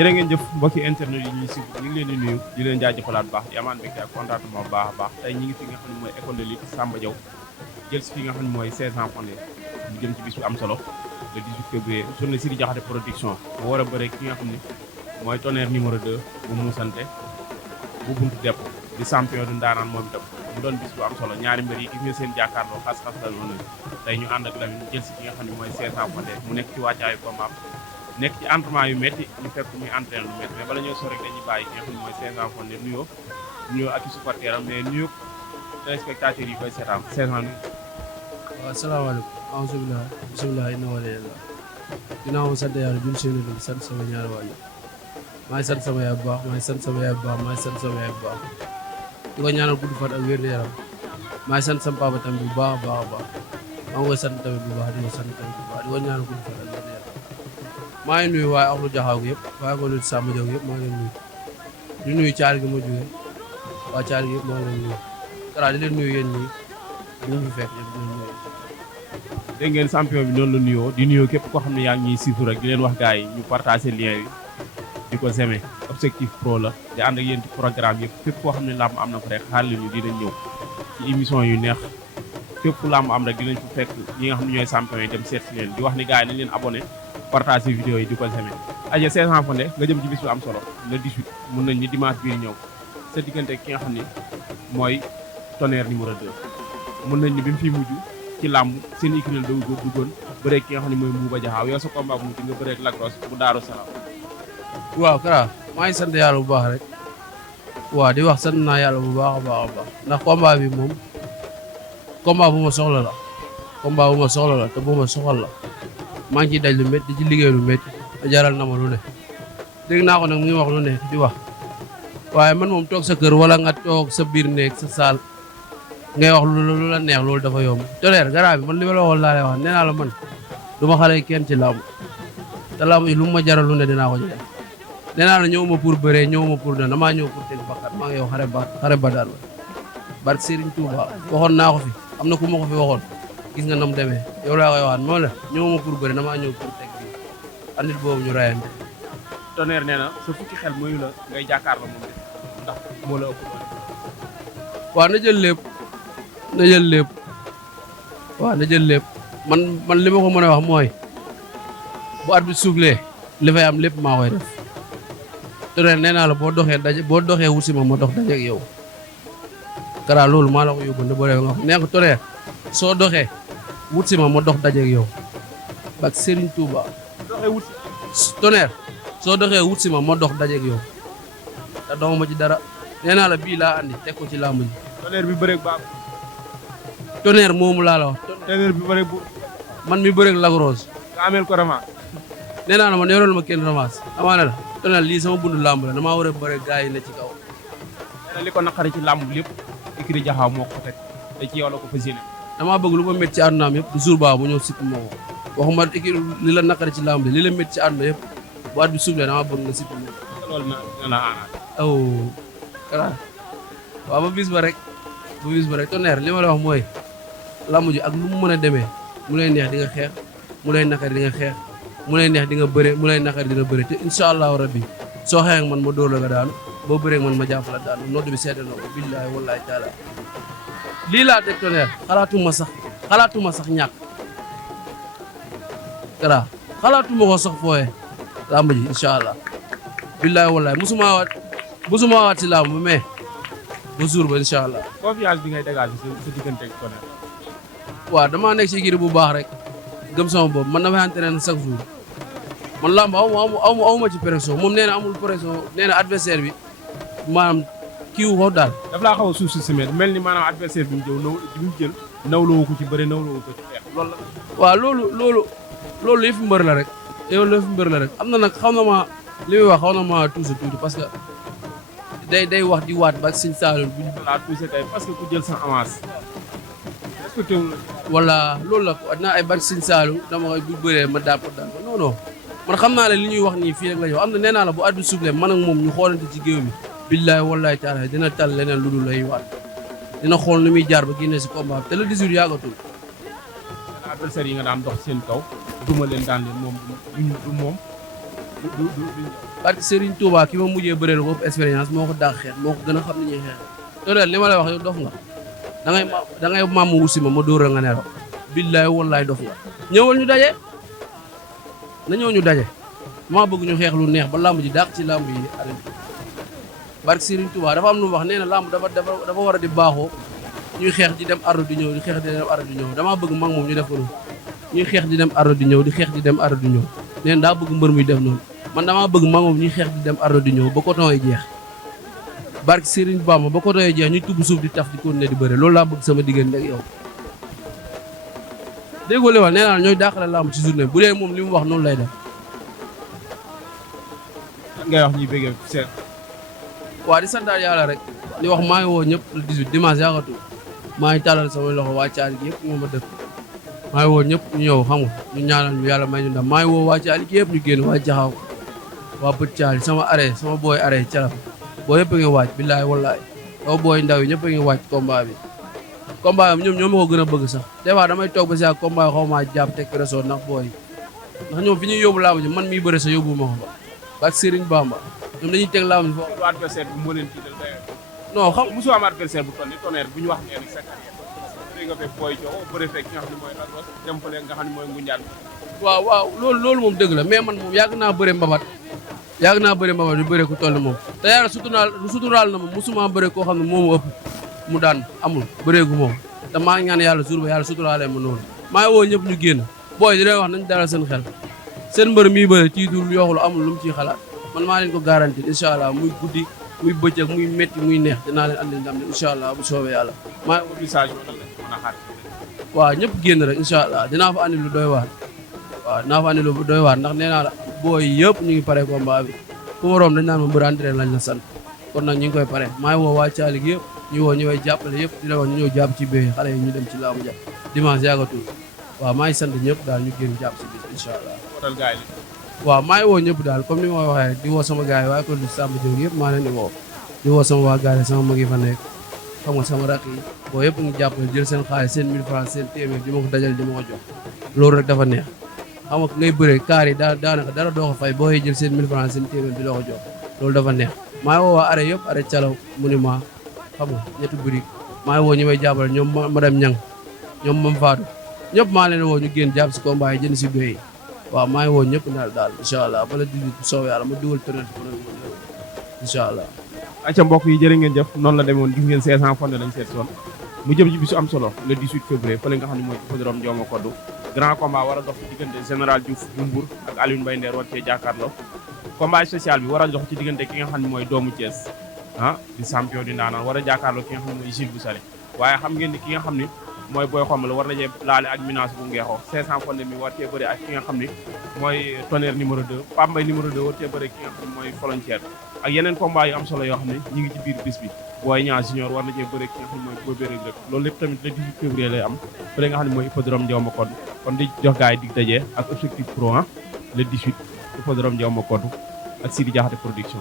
jërë ngeen jëf mbokki internet yi ñuy suivre ñu ngi leen di nuyu di leen jaajëfalaat bu baax di amaan mbégte ak contentement bu baax a baax tey ñi ngi fi nga xam ne mooy école de lutte Samba Diaw jël si fi nga xam ne mooy 16 ans Fonde ñu jëm ci bis bu am solo le 18 février journée Sidi Diakhaté production mu war a bëre ki nga xam ne mooy tonnerre numéro 2 bu muusante bu buntu depp di champion du ndaanaan moom itam mu doon bis bu am solo ñaari mbër yi gis nga seen jàkkaarloo xas-xas la noonu tey ñu ànd ak Lamine jël si ki nga xam ne mooy 16 ans Fonde mu nekk ci wàccaayu combat nekk ci entraînement yu métti ñu fekk muy entraîné lu métti mais bala ñoo sori rek dañuy bàyyi ki nga xam ne mooy 16 ans Fonde nuyoo ak i supporter am mais nuyoo téléspectateurs yi koy seetaan 16 ans. waaw salaamaaleykum alhamdulilah bisimilah inna wala yàlla ginnaaw ma sant yàlla jul seen di sant sama ñaari waajur maa ngi sant sama yaay bu baax maa ngi sant sama yaay bu baax maa ngi sant sama yaay bu baax di ko ñaanal gudd fan ak wér yaram maa ngi sant sama papa tamit bu baax a baax a baax maa ngi koy sant tamit bu baax di ko sant tamit bu baax di ko ñaanal gudd fan ak wér yaram maa ngi nuyu waaye axlu jaxaaw gi yëpp waaye ko lutti Samba Diaw yëpp maa ngi leen nuyu di nuyu caar gi ma jógee waa caar gi yëpp maa ngi leen nuyu kara di leen nuyu yéen ñi ñu fi fekk ñëpp di leen nuyu. dégg ngeen champion bi noonu la nuyoo di nuyoo képp koo xam ne yaa ngi ñuy suivre rek di leen wax gars yi ñu partagé lien yi di ko semé objectif pro la di ànd ak yéen ci programme yëpp képp koo xam ne làmb am na ko rek xaar leen ñu dinañ ñëw ci émission yu neex képp ku làmb am rek dinañ fa fekk ñi nga xam ne ñooy champion yi dem seet si leen di wax ni gars yi nañ leen abonné partagé vidéo yi di ko semé aja 16 ans Fonde nga jëm ci bis bu am solo le 18 mun nañ ni dimanche bii ñëw sa diggante ki nga xam ne mooy tonnerre numéro 2 mun nañ ni bi mu fi mujj ci làmb seen écurie duggoon bëreeg ki nga xam ne mooy Mbuuba Jaxaaw yow sa combat bu mujj nga bëreeg Lagros bu Daaru Salaam. waaw Kara maa ngi sant yàlla bu baax rek waaw di wax sant naa yàlla bu baax a baax a baax ndax combat bi moom combat bu ma soxla la combat bu ma soxla la te bu ma soxal la maa ngi ciy daj lu métti di ci liggéey lu métti te jaral na ma lu ne dégg naa ko nag mu ngi wax lu ne di wax waaye man moom toog sa kër wala nga toog sa biir néeg sa saal ngay wax lu la neex loolu dafa yomb tonnerre garab bi man li ma la waxoon laa lay wax nee naa la man du ma xale kenn ci làmb te làmb yi lu mu ma jaral lu ne dinaa ko jël nee naa la ñëw ma pour bëree ñëw ma pour dana damaa ñëw pour teg bakkat maa ngi yow xare ba daal barke Serigne Touba waxoon naa ko fi am na ku ma ko fi waxoon gis nga nam demee yow laa koy waxaat moo la ñëw ma pour bëree damaa ñëw pour teg bi andit boobu ñu rayante tonnerre nee na sa fukki xel mooy la ngay jàkkaarloo moom de ndax moo la ëpp waaw na jël lépp na jël lépp waaw na jël lépp man li ma ko mën a wax mooy bu at bi suuflee li fay am lépp maa koy def tonnerre nee naa la boo doxee wusi ma dox daje ak yow Kara loolu maa la ko yóbbu ne boo nga wax nee ko tonnerre soo doxee wut si ma dox daje ak yow bak Serigne Touba tonnerre soo doxee wut si ma dox daje ak yow te dox ma ci dara nee naa la bii laa andi teg ko ci làmb ji tonnerre bi bëreeg baax tonnerre moomu laa la wax tonnerre bi bëreeg bu man mi bëreeg Lagros nga ameel ko revanche nee naa la man yorol ma kenn revanche amaa ne la tonnerre lii sama bundu làmb la damaa war a bëre gars yi ne ci kaw li ko naqari ci làmb lépp écurie Jaxaaw moo ko teg te ci yow la ko fas yéene damaa bëgg lu ma métti ci àddunaam yëpp bu jour baa bu ñëw sipp moo ko waxuma écurie li la naqari ci làmb li la métti ci àdduna yëpp bu at bi suuflee damaa bëgg nga sipp moo loolu na aw Kara waaw ba bis ba rek tonnerre li ma la wax mooy làmb ji ak lu mu mën a demee mu lay neex di nga xeex mu lay naqari di nga xeex mu lay neex di nga bëre mu lay naqari dina bëre te incha allahu rabbi soo xeex ak man ma dóor la nga daanu boo bëree ak man ma jàpp la daanu nodd bi seede na ko billaahi wallaahi taala lii laa teg tonnerre xalaatuma sax ñàkk Kara xalaatuma ko sax fooye làmb ji incha allah billaahi wallaahi musuma waat si làmb mais ba jour ba incha allah. confiance bi ngay dégager sa diggante ak tonnerre. waaw damaa nekk si équipe bu baax rek gëm sama bopp man damay entraîner chaque jour man làmb aw ma ci pression moom nee na amul pression nee na adversaire bi maanaam kiiwu ko daal. daf laa xaw a suuf si semaine mel ni maanaam adversaire bi mu jël nawloo ko ci bëre nawloo ko ci xeex loolu la. waaw loolu yëf mbër la rek yow la yëf mbër la rek am na nag xaw na ma li muy wax xaw na ma tuuti parce que day wax di waat ba Sëñ Saalum bu ñu. voilà tuuti kay parce que ku jël sa avance respecté wu la. wala loolu la ko dinaa ay bari Sëñ Saalum dama koy bu bëree ma daan ko non man xam naa ne li ñuy wax nii fii rek la ñu am na nee naa la bu at bi suuflee man ak moom ñu xoolante ci géew mi billaahi wallaahi taala dina tal leneen lu dul lay waat dina xool nu muy jaar ba génne si combat te le 18 yàggatul. adversaire yi nga daan dox seen kaw duma leen daan leen moom du moom parce que Serigne Touba ki ma mujjee bëreel ko expérience moo ko dàq xeex moo ko gën a xam ni ñuy xeex te li ma lay wax yow dof nga da ngay maam wusi ma dóoral nga nelaw billaay wallaay dof nga ñëwal ñu daje na ñëw ñu daje maa bëgg ñu xeex lu neex ba lamb ji dàq ci lamb yi arène bi barke Serigne Touba dafa am lu mu wax nee na lamb dafa war a di baaxoo ñuy xeex di dem ardo di ñëw di xeex di dem ardo di ñëw damaa bëgg mag moom ñu def ko noonu ñuy xeex di dem ardo di ñëw di xeex di dem ardo di ñëw nee na daa bëgg mbër muy def noonu man damaa bëgg mag moom ñuy xeex di dem ardo di ñëw ba coton yi jeex barke Serigne Bamba ba coton yi jeex ñuy tubb suuf di taf di continuer di bëre loolu laa bëgg sama diggante ak yow déggoo li wax nee naa ñooy dàqale lamb ci journée bu dee moom li mu wax noonu lay def ngay wax ñuy bëggee seet waa di santaat yàlla rek di wax maa ngi woo ñëpp le 18 dimanche yaakatu maa ngi tàllal sama loxo waa caali gi yëpp moo ma dëkk maa ngi woo ñëpp ñu ñëw xam nga ñu ñaanal ñu yàlla may ñu ndam maa ngi woo waa caali gi yëpp ñu génn waa jaxaw waa bët caali sama arrêt sama booy arrêt calam boo yëpp a ngi waaj billaay wallaay sama booy ndaw yi ñëpp a ngi waaj combat bi ñoom ñoo ma ko gën a bëgg sax des fois damay toog ba si ak combat bi xaw maa jàpp teg pression ndax booy ndax ñoom fi ñuy yóbbu laamu ji man miy bëre sa yóbbu ma ko fa ak Serigne Bamba ñoom dañuy teg laamu ji foofu adversaire bi moo leen tiital non xam musu am adversaire bu toll ni Tonnerre bu ñu wax nee sa carrière bëri nga fekk booy joxo bëri fekk nga xam ne mooy Lac Rose dem fële nga xam ne mooy Ngunjaan waaw loolu moom dëgg la mais man moom yàgg naa bëre mbabat ñu bëre ku toll moom te yàlla suturaal na ma musuma bëre koo xam ne moomu ëpp mu daan amul bëreegu moom te maa ngi ñaan yàlla jour ba yàlla suturaalee ma noonu maa ngi woo ñëpp ñu génn booy di leen wax nañ dalal seen xel seen mbër miy bëre tiitul yoxlu amul lu mu ciy xalaat man maa leen ko garanti incha allah muy guddi muy bëccëg muy métti muy neex dinaa leen andil ndam ne incha allah bu soobee yàlla maa ngi message la mën a xaar waaw ñëpp génn rek incha allah dinaa fa andi lu doy waar ndax nee naa la booy yëpp ñu ngi pare combat bi ku ma room dañ naan ma mbër entraîné lañ la sant kon nag ñu ngi koy pare maa ngi woo waa caali gi yëpp ñu woo ñu way jàppale yëpp di la wax ñu ñëw jàpp ci béy xale yi ñu dem ci laamu ja dimanche yàggatul waaw maa ngi sant ñëpp daal ñu génn jàpp si bis incha allah waaw maa ngi woo ñëpp daal comme ni ma waxee di woo sama gars yi waaye ko di Samba Diop yëpp maa leen di woo sama waa gars yi sama mag yi fa nekk xam nga sama rakk yi boo yëpp ngi jàppale jël seen xaalis seen 1000 francs seen téeméer di ma ko dajal di ma ko jox loolu rek dafa neex xam nga ngay bëre kaar yi daanaka dara doo ko fay boo jël seen 1000 francs seen téeméer di la ko jox loolu dafa neex maa ngi woo waa arrêt yëpp arrêt calaw monument xam nga ñetti bëri maa ngi woo ñu may jàppale ñoom madame Niang ñoom mam Fatou ñëpp maa leen woo ñu génn jàpp si combat yi jënd si béy waaw maa ngi woo ñëpp daal incha allah bala 18 bu soobee yàlla ma dugal tëral incha allah acca mbokk yi jërë ngeen jëf noonu la demoon gis ngeen 500 Fonde lañ seet soon mu jëm ci bisu am solo le 18 février fële nga xam ne mooy hippodrome Ndioma Koddu grand combat war a dox ci diggante général Diouf bu Mbour ak Alioune Mbaye Nder war cee jàkkaarloo combat spécial bi war a dox ci diggante ki nga xam ne mooy doomu Thiès di champion di naanaan war a jàkkaarloo ki nga xam ne mooy Gilles bu Sali waaye xam ngeen ni ki nga xam ne mooy Boy Xombal war na cee laale ak Minas bu Ngeexoo 500 Fonde mi war cee bëri ak ki nga xam ne mooy Tonnerre numéro 2 Pape Mbaye numéro 2 war cee bëri ki nga xam ne mooy Frontière ak yeneen combat yu am solo yoo xam ne ñu ngi ci biir bis bi Boy Niang Junior war na cee bëri ki nga xam ne mooy Bébé Reug Reug loolu lépp tamit le 18 février lay am fële nga xam ne mooy hippodrome Ndioma Koddu kon di jox gars yi dig daje ak objectif pro le 18 hippodrome Ndioma Koddu ak Sidi Diakhaté production